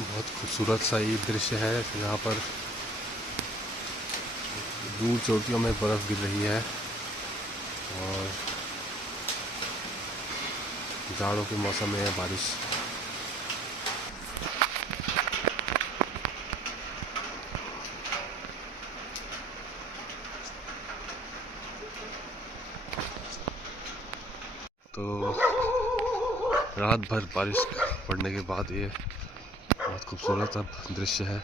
बहुत खूबसूरत सा ये दृश्य है। यहाँ पर दूर चोटियों में बर्फ़ गिर रही है और जाड़ों के मौसम में है बारिश। तो रात भर बारिश पड़ने के बाद ये बहुत खूबसूरत अब दृश्य है।